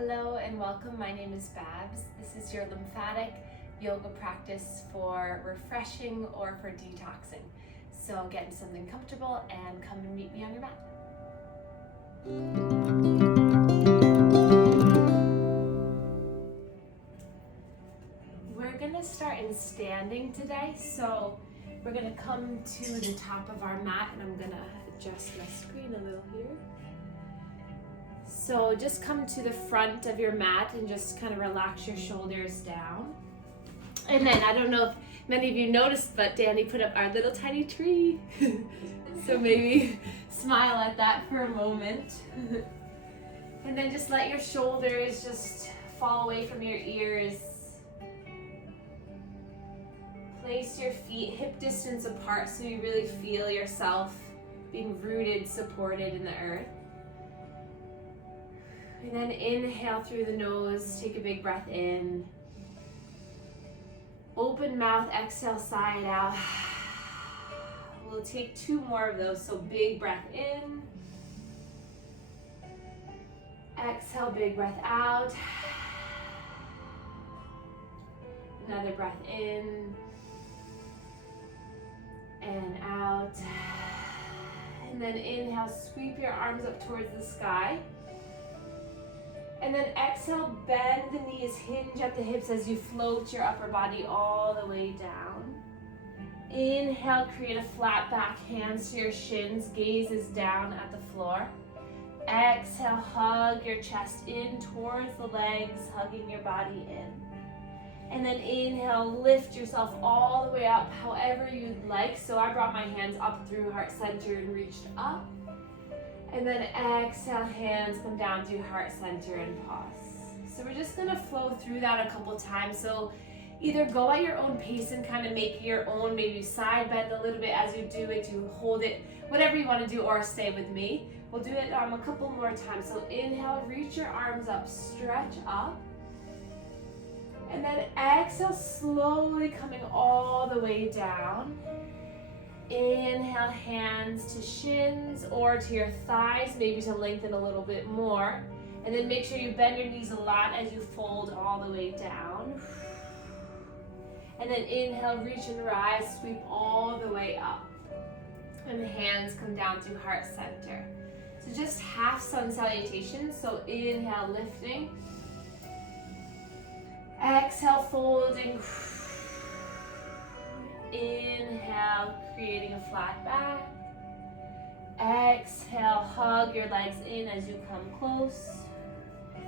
Hello and welcome. My name is Babz. This is your lymphatic yoga practice for refreshing or for detoxing. So get into something comfortable and come and meet me on your mat. We're going to start in standing today. So we're going to come to the top of our mat, and I'm going to adjust my screen a little here. So just come to the front of your mat and just kind of relax your shoulders down. And then I don't know if many of you noticed, but Danny put up our little tiny tree. So maybe smile at that for a moment. And then just let your shoulders just fall away from your ears. Place your feet hip distance apart so you really feel yourself being rooted, supported in the earth. And then inhale through the nose, take a big breath in. Open mouth, exhale, sigh it out. We'll take two more of those, so big breath in. Exhale, big breath out. Another breath in. And out. And then inhale, sweep your arms up towards the sky. And then exhale, bend the knees, hinge at the hips as you float your upper body all the way down. Inhale, create a flat back, hands to your shins, gaze is down at the floor. Exhale, hug your chest in towards the legs, hugging your body in. And then inhale, lift yourself all the way up however you'd like. So I brought my hands up through heart center and reached up. And then exhale, hands come down through heart center and pause. So we're just gonna flow through that a couple times. So either go at your own pace and kind of make your own, maybe side bend a little bit as you do it, you hold it, whatever you wanna do, or stay with me. We'll do it a couple more times. So inhale, reach your arms up, stretch up. And then exhale, slowly coming all the way down. Inhale, hands to shins or to your thighs, maybe to lengthen a little bit more. And then make sure you bend your knees a lot as you fold all the way down. And then inhale, reach and rise, sweep all the way up. And the hands come down through heart center. So just half sun salutation. So inhale, lifting. Exhale, folding. Inhale, creating a flat back. Exhale, hug your legs in as you come close.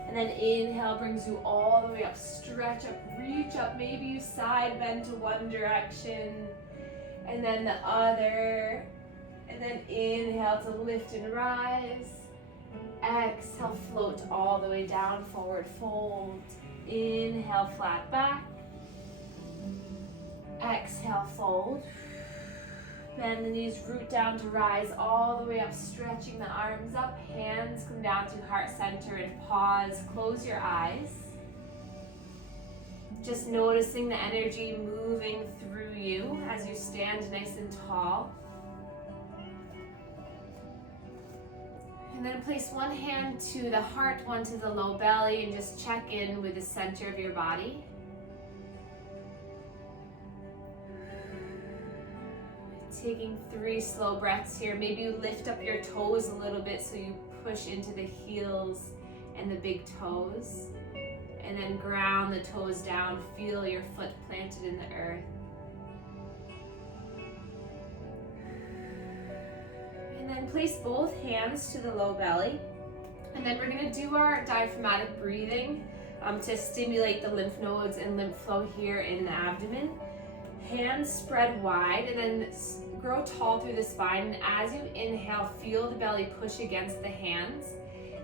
And then inhale brings you all the way up. Stretch up, reach up. Maybe you side bend to one direction and then the other. And then inhale to lift and rise. Exhale, float all the way down, forward fold. Inhale, flat back. Exhale, fold. Bend the knees, root down to rise all the way up, stretching the arms up. Hands come down through heart center and pause. Close your eyes. Just noticing the energy moving through you as you stand nice and tall. And then place one hand to the heart, one to the low belly, and just check in with the center of your body. Taking 3 slow breaths here. Maybe you lift up your toes a little bit so you push into the heels and the big toes. And then ground the toes down. Feel your foot planted in the earth. And then place both hands to the low belly. And then we're gonna do our diaphragmatic breathing to stimulate the lymph nodes and lymph flow here in the abdomen. Hands spread wide and then grow tall through the spine. And as you inhale, feel the belly push against the hands.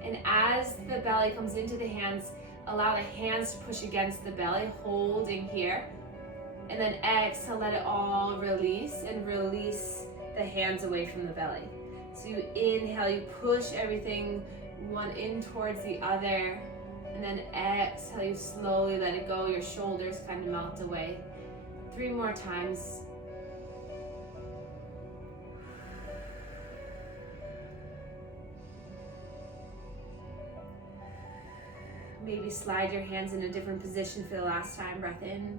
And as the belly comes into the hands, allow the hands to push against the belly, holding here. And then exhale, let it all release and release the hands away from the belly. So you inhale, you push everything one in towards the other. And then exhale, you slowly let it go. Your shoulders kind of melt away. 3 more times. Maybe slide your hands in a different position for the last time. Breath in.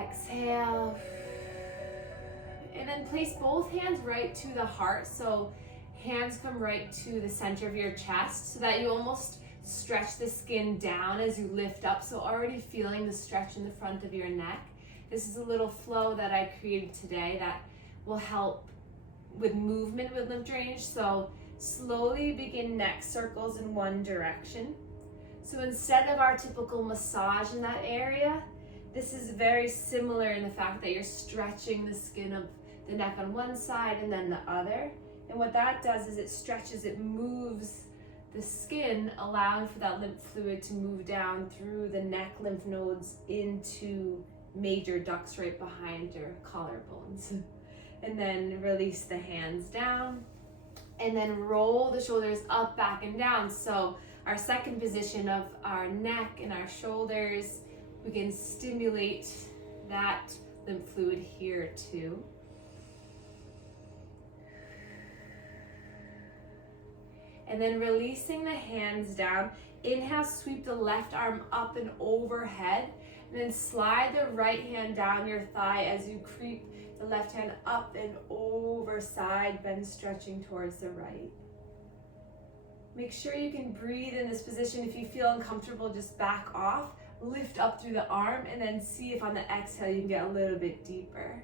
Exhale. And then place both hands right to the heart. So hands come right to the center of your chest so that you almost stretch the skin down as you lift up. So already feeling the stretch in the front of your neck. This is a little flow that I created today that will help with movement with lymph drainage. So slowly begin neck circles in one direction. So instead of our typical massage in that area, this is very similar in the fact that you're stretching the skin of the neck on one side and then the other. And what that does is it stretches, it moves the skin, allowing for that lymph fluid to move down through the neck lymph nodes into major ducts right behind your collarbones. And then release the hands down. And then roll the shoulders up, back, and down. So our second position of our neck and our shoulders, we can stimulate that lymph fluid here too. And then releasing the hands down. Inhale, sweep the left arm up and overhead. And then slide the right hand down your thigh as you creep the left hand up and over, side bend, stretching towards the right. Make sure you can breathe in this position. If you feel uncomfortable, just back off, lift up through the arm, and then see if on the exhale you can get a little bit deeper.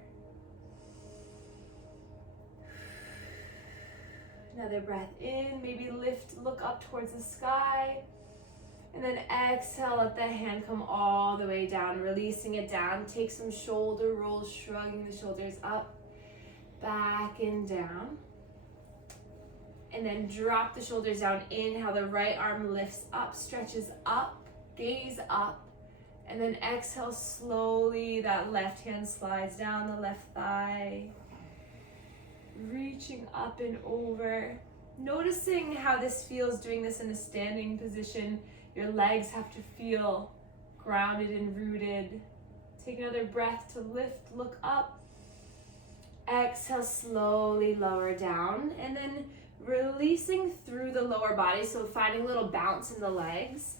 Another breath in, maybe lift, look up towards the sky. And then exhale, let the hand come all the way down, releasing it down. Take some shoulder rolls, shrugging the shoulders up, back and down. And then drop the shoulders down. Inhale, the right arm lifts up, stretches up, gaze up. And then exhale, slowly, that left hand slides down the left thigh, reaching up and over. Noticing how this feels doing this in a standing position. Your legs have to feel grounded and rooted. Take another breath to lift, look up. Exhale, slowly lower down. And then releasing through the lower body, so finding a little bounce in the legs.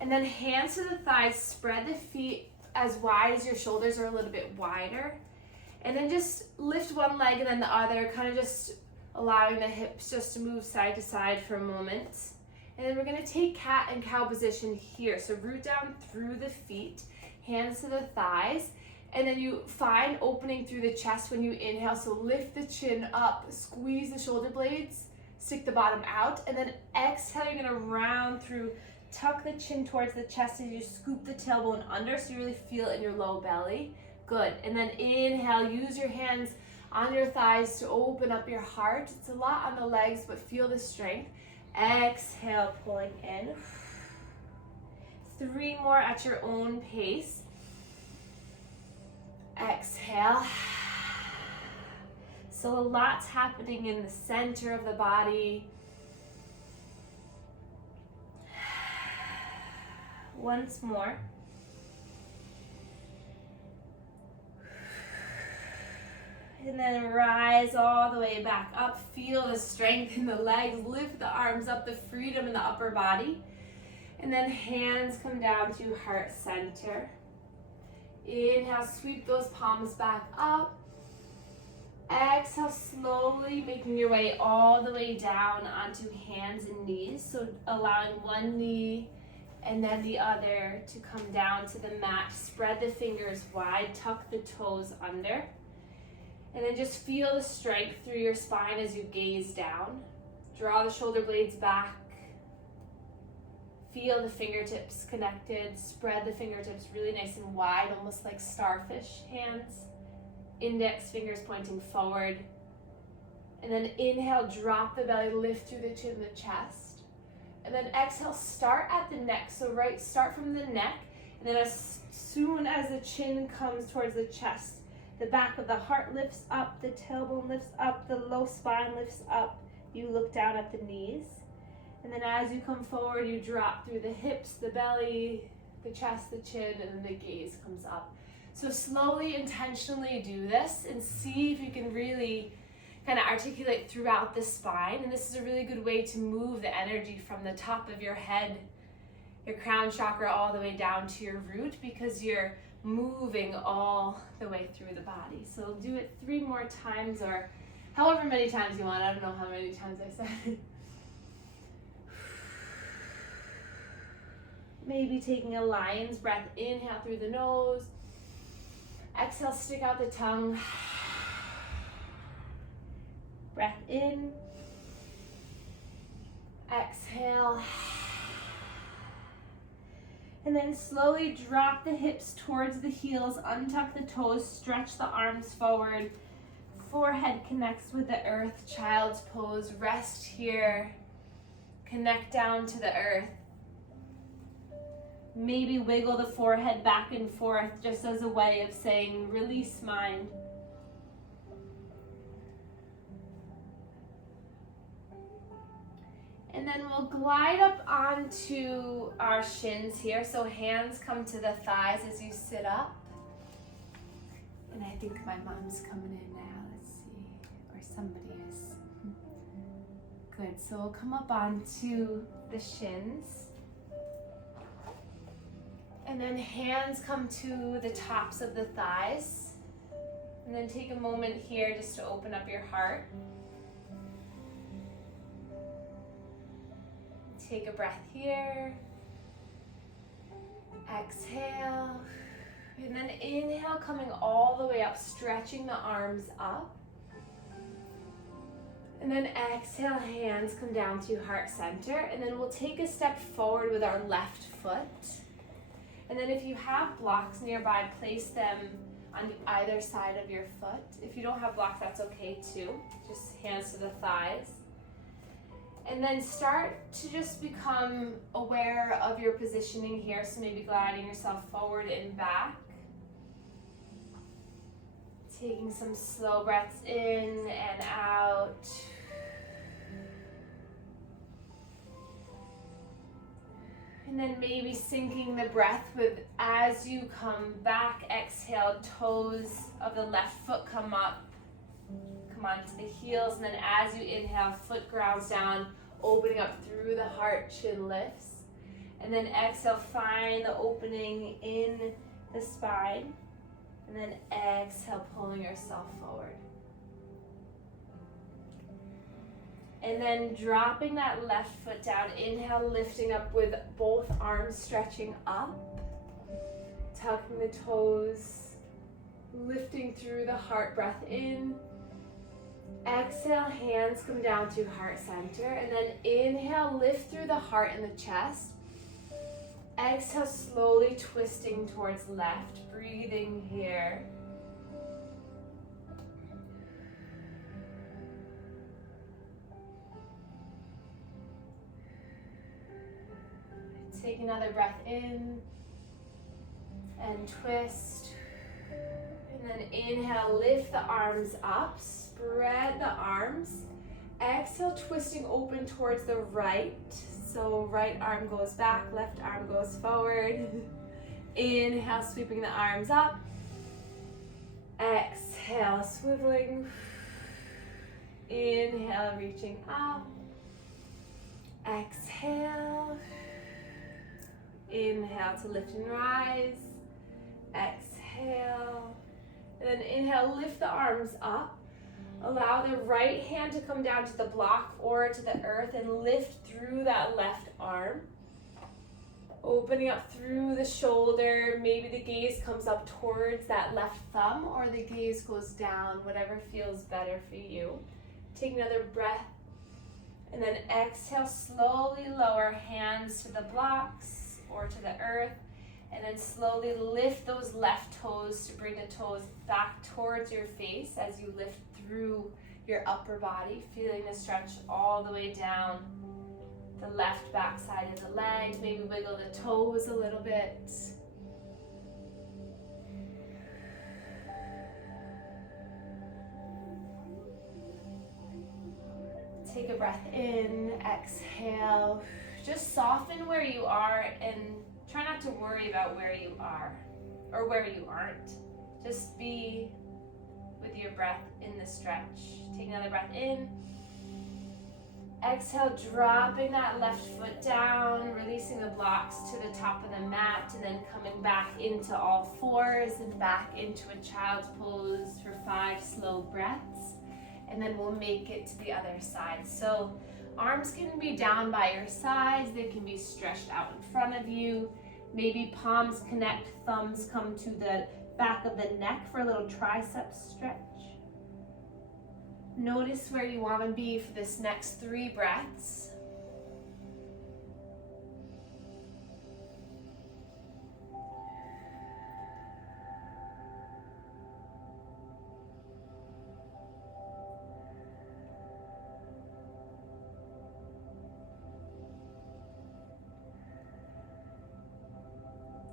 And then hands to the thighs, spread the feet as wide as your shoulders are a little bit wider. And then just lift one leg and then the other, kind of just allowing the hips just to move side to side for a moment. And then we're gonna take cat and cow position here. So root down through the feet, hands to the thighs, and then you find opening through the chest when you inhale. So lift the chin up, squeeze the shoulder blades, stick the bottom out, and then exhale, you're gonna round through, tuck the chin towards the chest as you scoop the tailbone under so you really feel it in your low belly. Good. And then inhale, use your hands on your thighs to open up your heart. It's a lot on the legs, but feel the strength. Exhale, pulling in. 3 more at your own pace. Exhale. So a lot's happening in the center of the body. Once more. And then rise all the way back up. Feel the strength in the legs. Lift the arms up, the freedom in the upper body. And then hands come down to heart center. Inhale, sweep those palms back up. Exhale, slowly making your way all the way down onto hands and knees. So allowing one knee and then the other to come down to the mat. Spread the fingers wide, tuck the toes under. And then just feel the strength through your spine as you gaze down. Draw the shoulder blades back. Feel the fingertips connected. Spread the fingertips really nice and wide, almost like starfish hands. Index fingers pointing forward. And then inhale, drop the belly, lift through the chin, the chest. And then exhale, start at the neck. So start from the neck. And then as soon as the chin comes towards the chest, the back of the heart lifts up, the tailbone lifts up, the low spine lifts up. You look down at the knees. And then as you come forward, you drop through the hips, the belly, the chest, the chin, and then the gaze comes up. So slowly, intentionally do this and see if you can really kind of articulate throughout the spine. And this is a really good way to move the energy from the top of your head, your crown chakra, all the way down to your root, because you're moving all the way through the body. So do it 3 more times, or however many times you want. I don't know how many times I said. Maybe taking a lion's breath, inhale through the nose, exhale, stick out the tongue, breath in, exhale, and then slowly drop the hips towards the heels, untuck the toes, stretch the arms forward, forehead connects with the earth, child's pose, rest here, connect down to the earth. Maybe wiggle the forehead back and forth just as a way of saying, release mind. And then we'll glide up onto our shins here. So hands come to the thighs as you sit up. And I think my mom's coming in now. Let's see. Or somebody is. Good. So we'll come up onto the shins. And then hands come to the tops of the thighs. And then take a moment here just to open up your heart. Take a breath here. Exhale. And then inhale, coming all the way up, stretching the arms up. And then exhale, hands come down to heart center. And then we'll take a step forward with our left foot. And then if you have blocks nearby, place them on either side of your foot. If you don't have blocks, that's okay too. Just hands to the thighs. And then start to just become aware of your positioning here. So maybe gliding yourself forward and back. Taking some slow breaths in and out. And then maybe syncing the breath with, as you come back, exhale, toes of the left foot come up, come onto the heels, and then as you inhale, foot grounds down, opening up through the heart, chin lifts. And then exhale, find the opening in the spine, and then exhale, pulling yourself forward. And then dropping that left foot down, inhale, lifting up with both arms stretching up, tucking the toes, lifting through the heart, breath in. Exhale, hands come down to heart center, and then inhale, lift through the heart and the chest. Exhale, slowly twisting towards left, breathing here. Take another breath in and twist. And then inhale, lift the arms up, spread the arms. Exhale, twisting open towards the right. So right arm goes back, left arm goes forward. Inhale, sweeping the arms up. Exhale, swiveling. Inhale, reaching up. Exhale. Inhale to lift and rise. Exhale. And then inhale, lift the arms up. Allow the right hand to come down to the block or to the earth and lift through that left arm. Opening up through the shoulder. Maybe the gaze comes up towards that left thumb or the gaze goes down, whatever feels better for you. Take another breath. And then exhale, slowly lower hands to the blocks or to the earth, and then slowly lift those left toes to bring the toes back towards your face as you lift through your upper body, feeling the stretch all the way down the left back side of the leg. Maybe wiggle the toes a little bit. Take a breath in, exhale. Just soften where you are and try not to worry about where you are or where you aren't. Just be with your breath in the stretch. Take another breath in. Exhale, dropping that left foot down, releasing the blocks to the top of the mat, and then coming back into all fours and back into a child's pose for 5 slow breaths. And then we'll make it to the other side. So arms can be down by your sides. They can be stretched out in front of you. Maybe palms connect, thumbs come to the back of the neck for a little tricep stretch. Notice where you want to be for this next 3 breaths.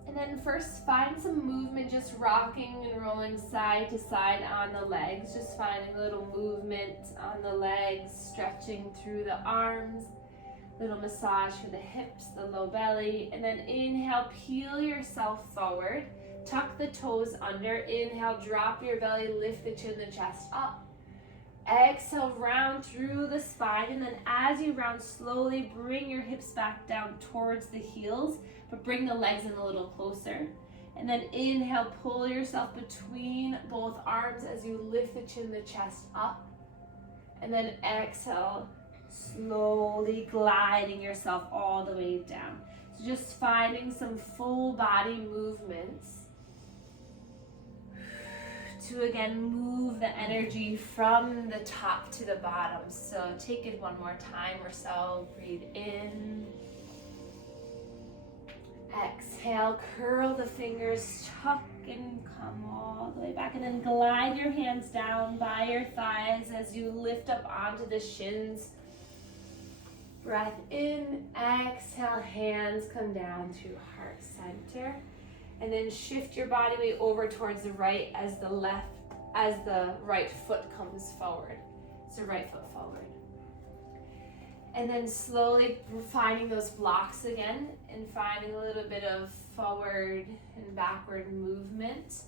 And then first find some movement, just rocking and rolling side to side on the legs, just finding a little movement on the legs, stretching through the arms, little massage for the hips, the low belly, and then inhale, peel yourself forward, tuck the toes under, inhale, drop your belly, lift the chin, the chest up. Exhale, round through the spine, and then as you round slowly, bring your hips back down towards the heels, but bring the legs in a little closer. And then inhale, pull yourself between both arms as you lift the chin, the chest up. And then exhale, slowly gliding yourself all the way down. So just finding some full body movements to again move the energy from the top to the bottom. So take it one more time or so. Breathe in. Exhale, curl the fingers, tuck and come all the way back, and then glide your hands down by your thighs as you lift up onto the shins. Breath in, exhale, hands come down to heart center, and then shift your body weight over towards the right as the right foot comes forward. So right foot forward. And then slowly finding those blocks again and finding a little bit of forward and backward movement.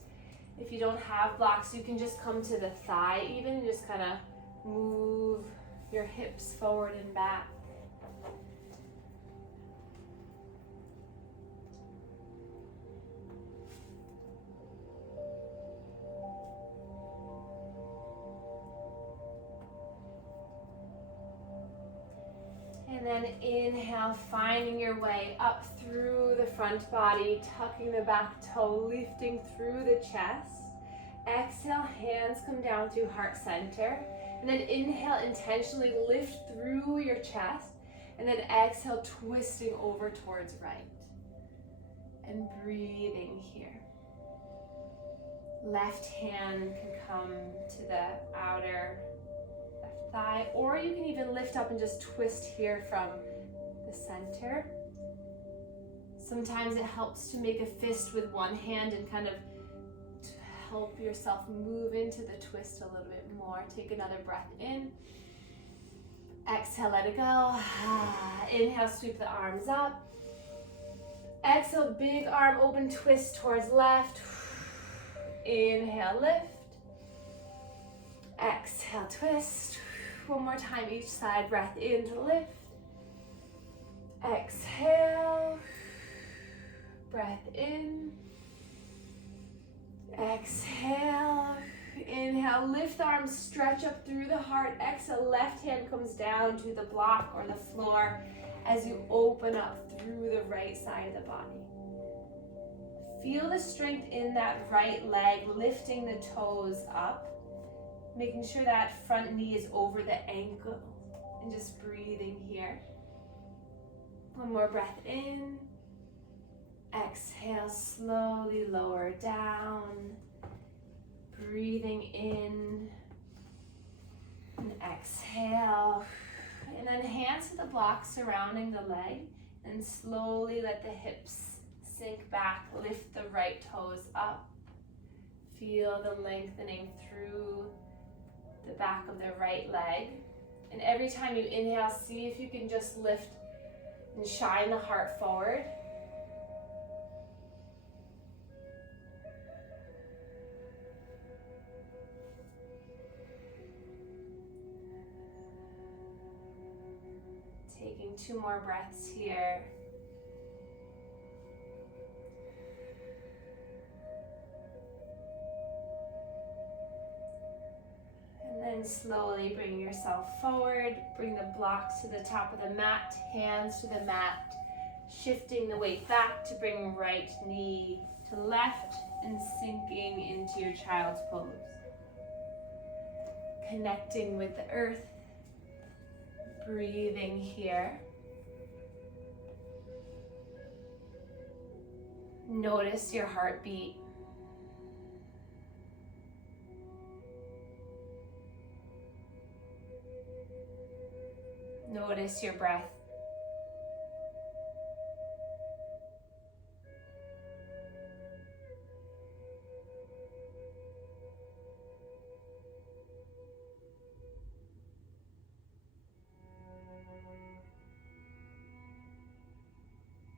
If you don't have blocks, you can just come to the thigh even, just kind of move your hips forward and back. And then inhale, finding your way up through the front body, tucking the back toe, lifting through the chest. Exhale, hands come down to heart center. And then inhale, intentionally lift through your chest. And then exhale, twisting over towards right. And breathing here. Left hand can come to the outer thigh, or you can even lift up and just twist here from the center. Sometimes it helps to make a fist with one hand and kind of to help yourself move into the twist a little bit more. Take another breath in. Exhale, let it go. Inhale, sweep the arms up. Exhale, big arm open, twist towards left. Inhale, lift. Exhale, twist. One more time each side, breath in to lift. Exhale, breath in. Exhale, inhale, lift the arms, stretch up through the heart. Exhale, left hand comes down to the block or the floor as you open up through the right side of the body. Feel the strength in that right leg, lifting the toes up. Making sure that front knee is over the ankle and just breathing here. One more breath in. Exhale, slowly lower down. Breathing in and exhale. And then hands to the block surrounding the leg and slowly let the hips sink back. Lift the right toes up. Feel the lengthening through the back of the right leg. And every time you inhale, see if you can just lift and shine the heart forward. 2 more breaths here. And then slowly bring yourself forward. Bring the blocks to the top of the mat, hands to the mat. Shifting the weight back to bring right knee to left and sinking into your child's pose. Connecting with the earth. Breathing here. Notice your heartbeat. Notice your breath.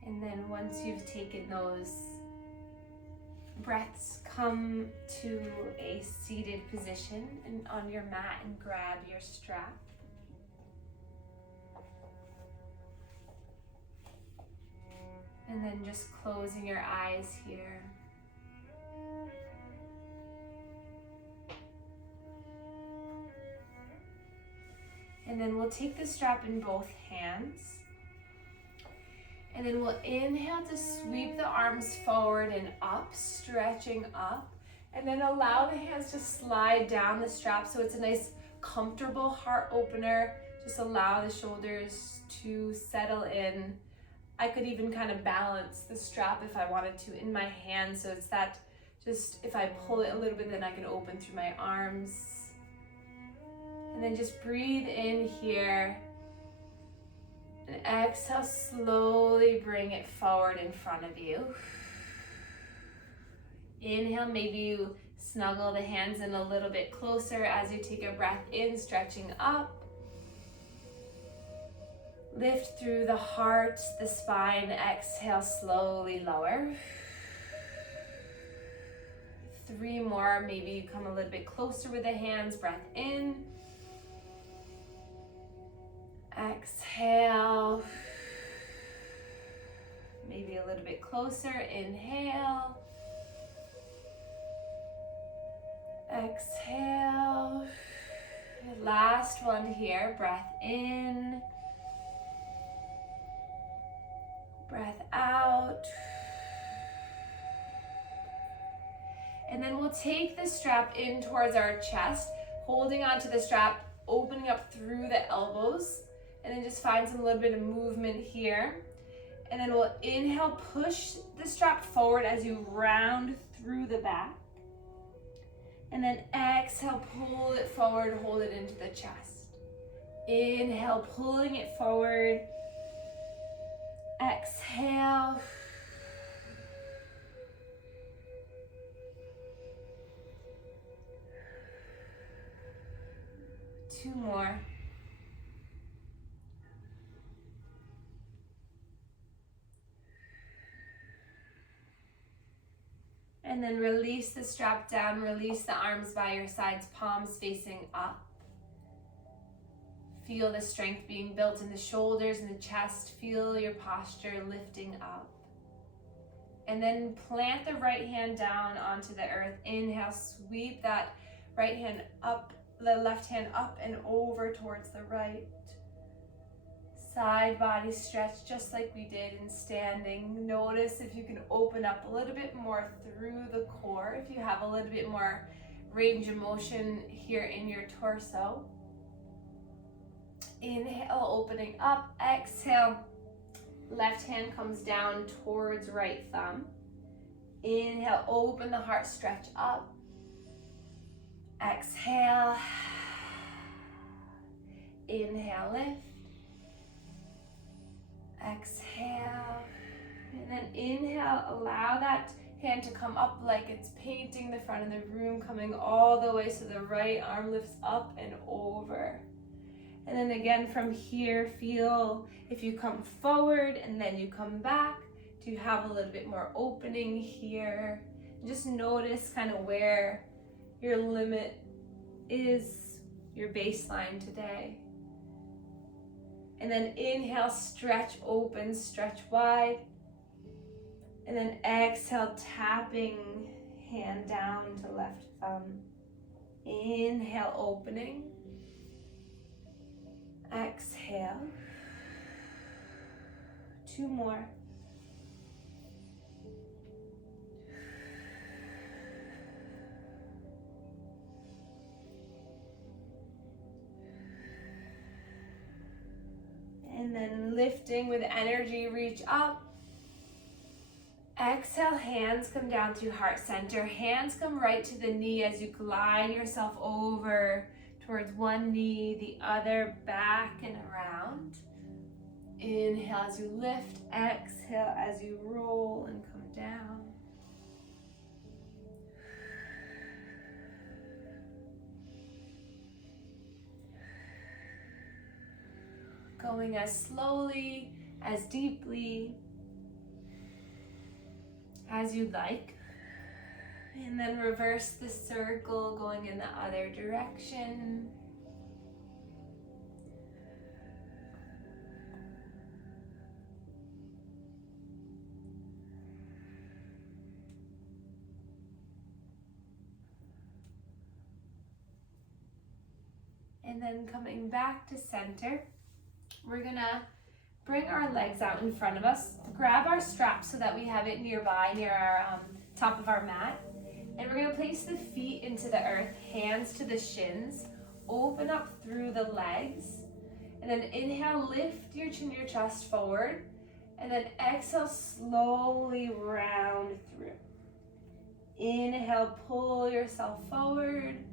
And then once you've taken those breaths, come to a seated position and on your mat and grab your strap. And then just closing your eyes here. And then we'll take the strap in both hands. And then we'll inhale to sweep the arms forward and up, stretching up. And then allow the hands to slide down the strap so it's a nice, comfortable heart opener. Just allow the shoulders to settle in. I could even kind of balance the strap if I wanted to in my hand. So it's that, just if I pull it a little bit, then I can open through my arms. And then just breathe in here. And exhale, slowly bring it forward in front of you. Inhale, maybe you snuggle the hands in a little bit closer as you take a breath in, stretching up. Lift through the heart, the spine. Exhale, slowly lower. 3 more, maybe you come a little bit closer with the hands. Breath in. Exhale. Maybe a little bit closer. Inhale. Exhale. Last one here. Breath in. Breath out. And then we'll take the strap in towards our chest, holding onto the strap, opening up through the elbows. And then just find some little bit of movement here. And then we'll inhale, push the strap forward as you round through the back. And then exhale, pull it forward, hold it into the chest. Inhale, pulling it forward. Exhale. Two more. And then release the strap down, release the arms by your sides, palms facing up. Feel the strength being built in the shoulders and the chest. Feel your posture lifting up. And then plant the right hand down onto the earth. Inhale, sweep that right hand up, the left hand up and over towards the right. Side body stretch just like we did in standing. Notice if you can open up a little bit more through the core, if you have a little bit more range of motion here in your torso. Inhale, opening up. Exhale, left hand comes down towards right thumb. Inhale, open the heart, stretch up. Exhale. Inhale, lift. Exhale. And then inhale, allow that hand to come up like it's painting the front of the room, coming all the way so the right arm lifts up and over. And then again from here, feel if you come forward and then you come back, do you have a little bit more opening here? Just notice kind of where your limit is, your baseline today. And then inhale, stretch open, stretch wide. And then exhale, tapping hand down to left thumb. Inhale, opening. Exhale. 2 more. And then lifting with energy, reach up. Exhale, hands come down to heart center. Hands come right to the knee as you glide yourself over towards one knee, the other, back and around. Inhale as you lift, exhale as you roll and come down. Going as slowly, as deeply as you'd like. And then reverse the circle, going in the other direction. And then coming back to center, we're gonna bring our legs out in front of us, grab our straps so that we have it nearby, near our top of our mat. And we're gonna place the feet into the earth, hands to the shins, open up through the legs. And then inhale, lift your chin, your chest forward. And then exhale, slowly round through. Inhale, pull yourself forward.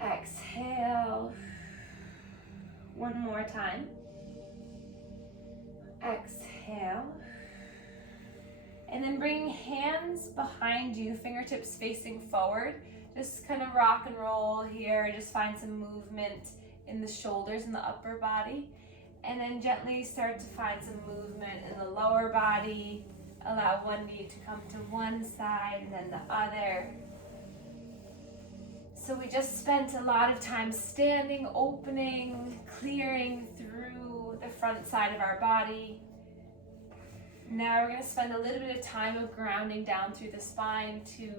Exhale. One more time. Exhale. And then bring hands behind you, fingertips facing forward. Just kind of rock and roll here. Just find some movement in the shoulders and the upper body. And then gently start to find some movement in the lower body. Allow one knee to come to one side and then the other. So we just spent a lot of time standing, opening, clearing through the front side of our body. Now we're going to spend a little bit of time of grounding down through the spine to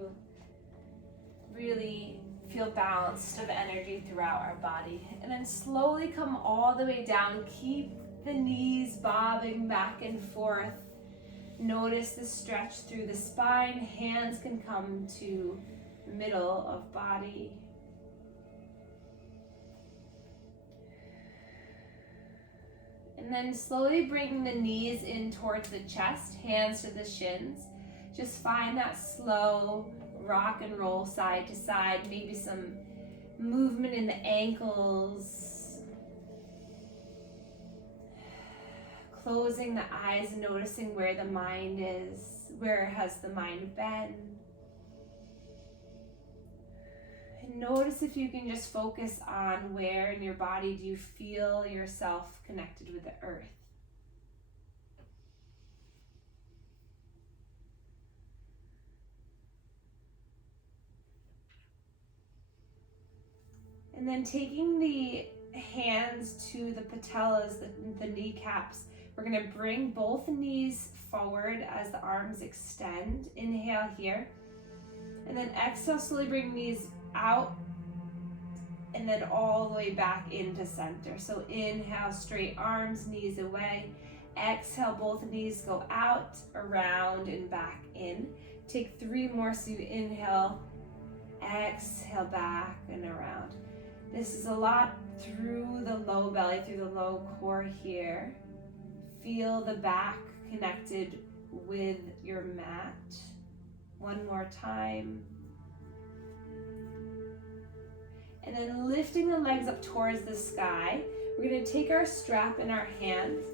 really feel balanced of energy throughout our body. And then slowly come all the way down. Keep the knees bobbing back and forth. Notice the stretch through the spine. Hands can come to middle of body. And then slowly bring the knees in towards the chest, hands to the shins. Just find that slow rock and roll side to side, maybe some movement in the ankles. Closing the eyes and noticing where the mind is, where has the mind been. And notice if you can just focus on where in your body do you feel yourself connected with the earth. And then taking the hands to the patellas, the kneecaps, we're going to bring both knees forward as the arms extend. Inhale here. And then exhale, slowly bring knees out and then all the way back into center. So inhale, straight arms, knees away. Exhale, both knees go out, around, and back in. Take 3 more, so you inhale, exhale, back and around. This is a lot through the low belly, through the low core here. Feel the back connected with your mat. One more time. And then lifting the legs up towards the sky. We're going to take our strap in our hands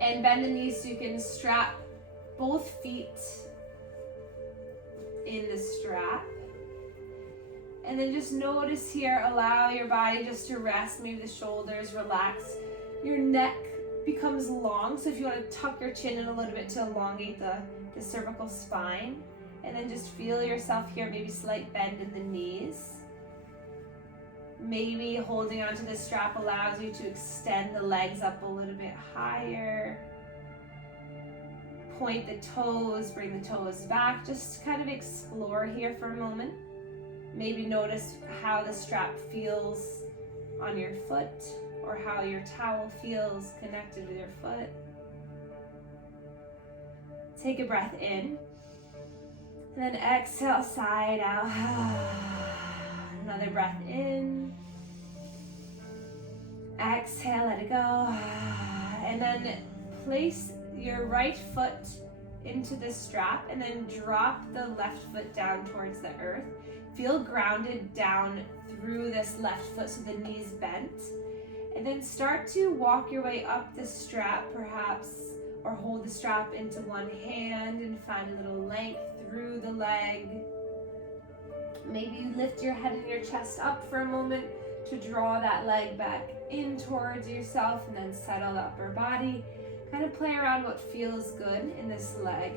and bend the knees so you can strap both feet in the strap. And then just notice here, allow your body just to rest, maybe the shoulders relax. Your neck becomes long, so if you want to tuck your chin in a little bit to elongate the cervical spine. And then just feel yourself here, maybe slight bend in the knees. Maybe holding onto the strap allows you to extend the legs up a little bit higher. Point the toes, bring the toes back. Just kind of explore here for a moment. Maybe notice how the strap feels on your foot or how your towel feels connected with your foot. Take a breath in. And then exhale, side out. Another breath in. Exhale, let it go. And then place your right foot into the strap and then drop the left foot down towards the earth. Feel grounded down through this left foot so the knees bent. And then start to walk your way up the strap perhaps, or hold the strap into one hand and find a little length through the leg. Maybe you lift your head and your chest up for a moment to draw that leg back in towards yourself and then settle the upper body. Kind of play around what feels good in this leg.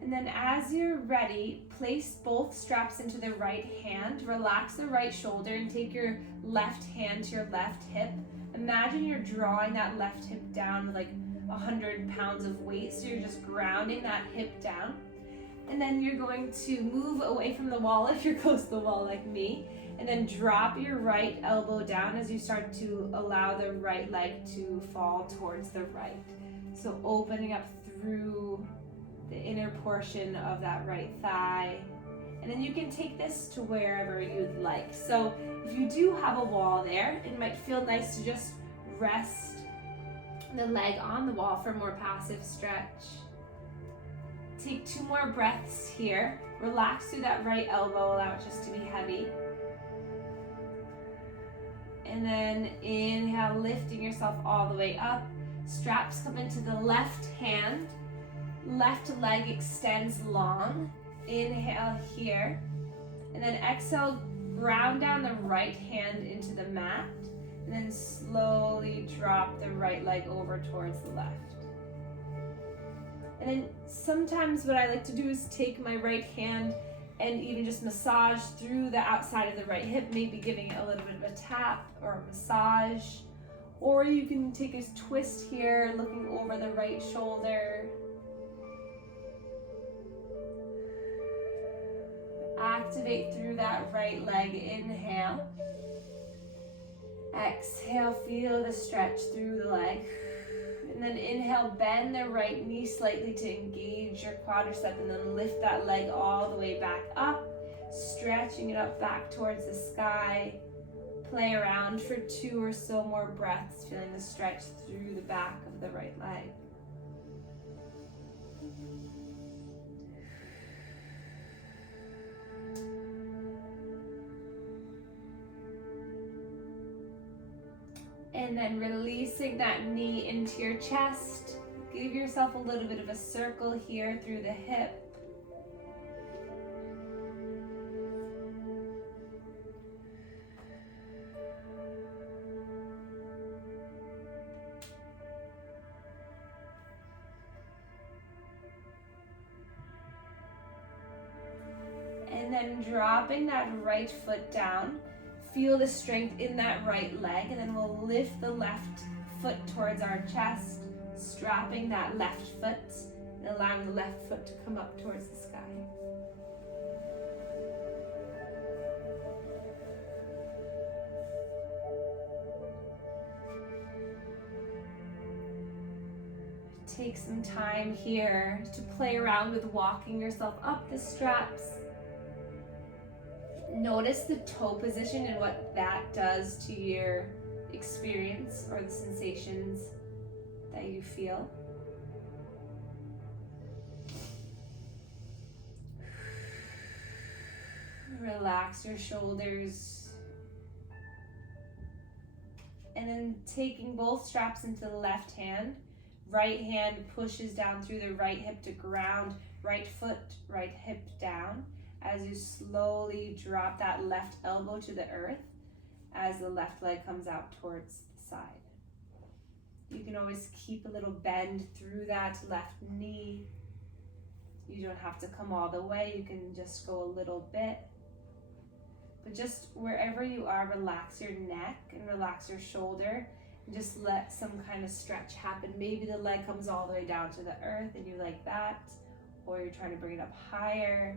And then as you're ready, place both straps into the right hand, relax the right shoulder and take your left hand to your left hip. Imagine you're drawing that left hip down with like 100 pounds of weight, so you're just grounding that hip down. And then you're going to move away from the wall if you're close to the wall like me, and then drop your right elbow down as you start to allow the right leg to fall towards the right. So opening up through the inner portion of that right thigh. And then you can take this to wherever you'd like. So if you do have a wall there, it might feel nice to just rest the leg on the wall for more passive stretch. Take 2 more breaths here. Relax through that right elbow, allow it just to be heavy. And then inhale, lifting yourself all the way up. Straps come into the left hand. Left leg extends long. Inhale here. And then exhale, ground down the right hand into the mat. And then slowly drop the right leg over towards the left. And then sometimes what I like to do is take my right hand and even just massage through the outside of the right hip, maybe giving it a little bit of a tap or a massage. Or you can take a twist here, looking over the right shoulder. Activate through that right leg, inhale. Exhale, feel the stretch through the leg. And then inhale, bend the right knee slightly to engage your quadricep and then lift that leg all the way back up, stretching it up back towards the sky. Play around for 2 or so more breaths, feeling the stretch through the back of the right leg. And then releasing that knee into your chest. Give yourself a little bit of a circle here through the hip. And then dropping that right foot down. Feel the strength in that right leg, and then we'll lift the left foot towards our chest, strapping that left foot and allowing the left foot to come up towards the sky. Take some time here to play around with walking yourself up the straps. Notice the toe position and what that does to your experience or the sensations that you feel. Relax your shoulders. And then taking both straps into the left hand. Right hand pushes down through the right hip to ground. Right foot, right hip down. As you slowly drop that left elbow to the earth as the left leg comes out towards the side. You can always keep a little bend through that left knee. You don't have to come all the way. You can just go a little bit. But just wherever you are, relax your neck and relax your shoulder. And just let some kind of stretch happen. Maybe the leg comes all the way down to the earth and you like that. Or you're trying to bring it up higher.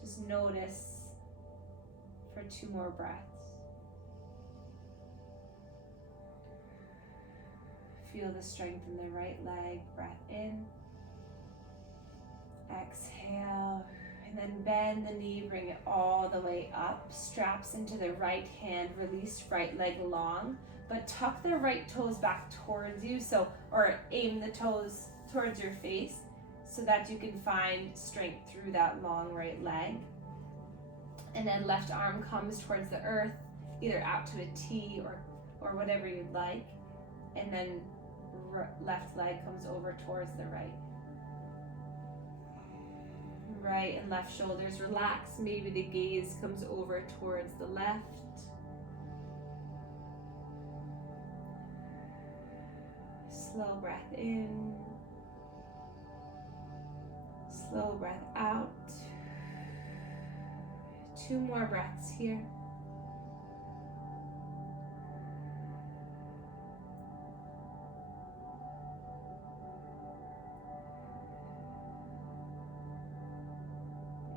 Just notice for 2 more breaths. Feel the strength in the right leg. Breath in. Exhale. And then bend the knee, bring it all the way up. Straps into the right hand. Release right leg long. But tuck the right toes back towards you. Or aim the toes towards your face so that you can find strength through that long right leg. And then left arm comes towards the earth, either out to a T or whatever you'd like. And then left leg comes over towards the right. Right and left shoulders relax. Maybe the gaze comes over towards the left. Slow breath in. Slow breath out. 2 more breaths here.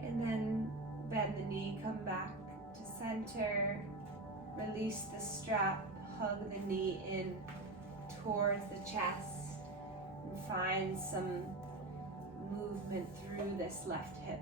And then bend the knee, come back to center. Release the strap, hug the knee in towards the chest. And find some movement through this left hip.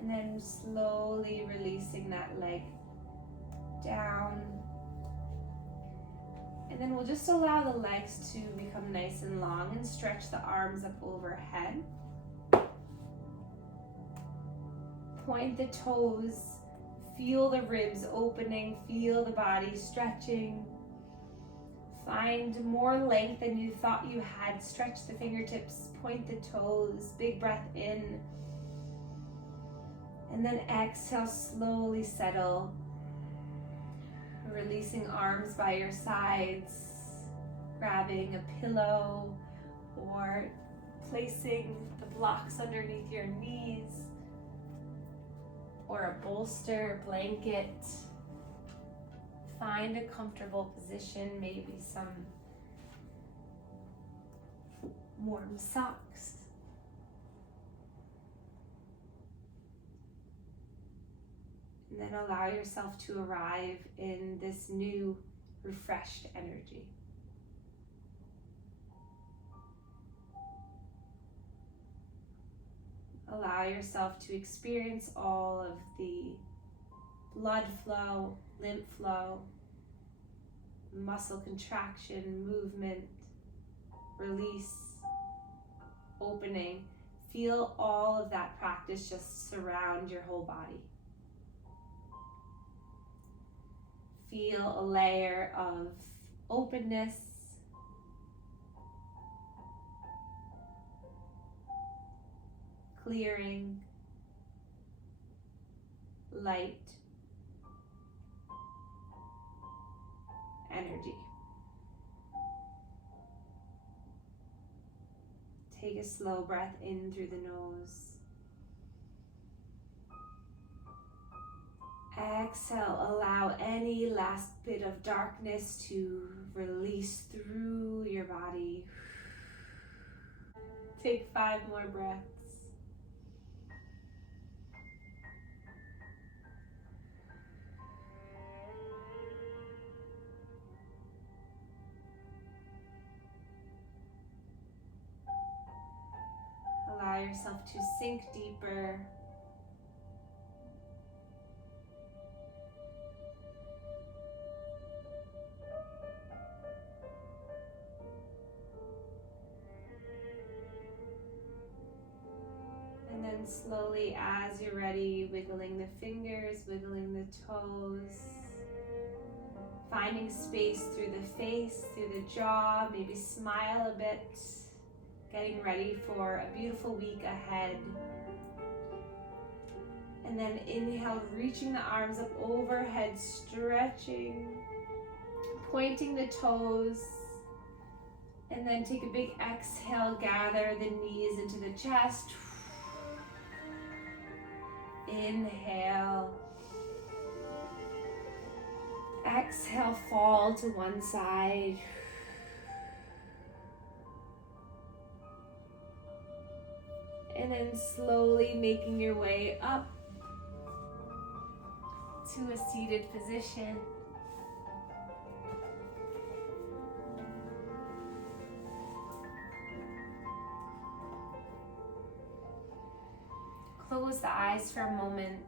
And then slowly releasing that leg down. And then we'll just allow the legs to become nice and long and stretch the arms up overhead. Point the toes, feel the ribs opening, feel the body stretching. Find more length than you thought you had. Stretch the fingertips, point the toes, big breath in. And then exhale, slowly settle. Releasing arms by your sides, grabbing a pillow or placing the blocks underneath your knees or a bolster, blanket. Find a comfortable position, maybe some warm socks. And then allow yourself to arrive in this new, refreshed energy. Allow yourself to experience all of the blood flow, lymph flow, muscle contraction, movement, release, opening. Feel all of that practice just surround your whole body. Feel a layer of openness, clearing, light, energy. Take a slow breath in through the nose. Exhale, allow any last bit of darkness to release through your body. Take 5 more breaths. Allow yourself to sink deeper. slowly, as you're ready, wiggling the fingers, wiggling the toes, finding space through the face, through the jaw, maybe smile a bit, getting ready for a beautiful week ahead. And then inhale, reaching the arms up overhead, stretching, pointing the toes. And then take a big exhale, gather the knees into the chest. Inhale. Exhale, fall to one side. And then slowly making your way up to a seated position. Close the eyes for a moment.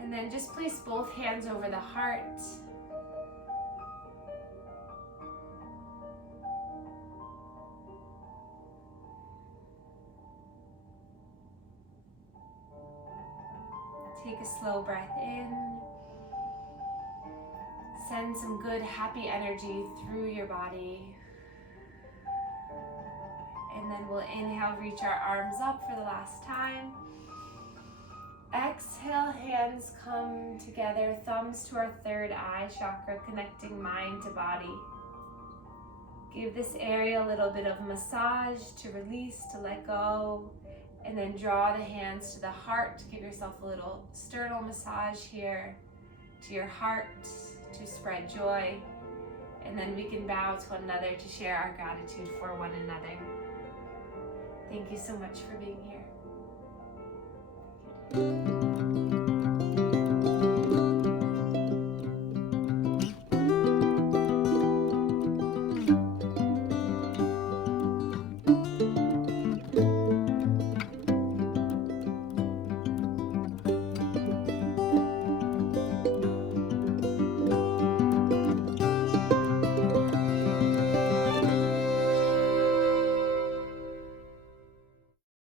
And then just place both hands over the heart. Take a slow breath in. Send some good, happy energy through your body. And then we'll inhale, reach our arms up for the last time. Exhale, hands come together, thumbs to our third eye chakra, connecting mind to body. Give this area a little bit of massage to release, to let go, and then draw the hands to the heart. Give yourself a little sternal massage here to your heart to spread joy. And then we can bow to one another to share our gratitude for one another. Thank you so much for being here.